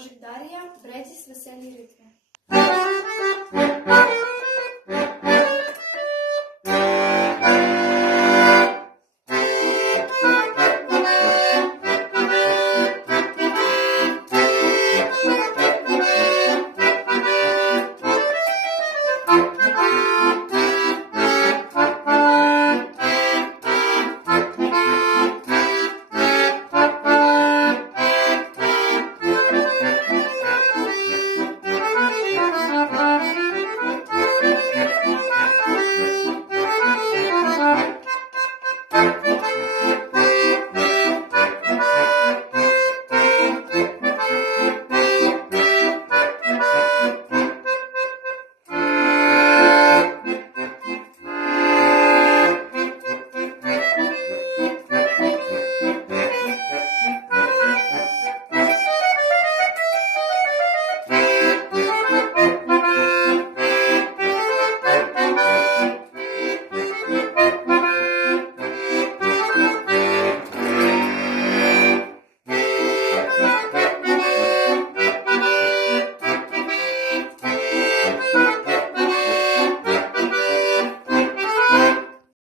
Коржик Дар'я, Бредіс, веселі ритми.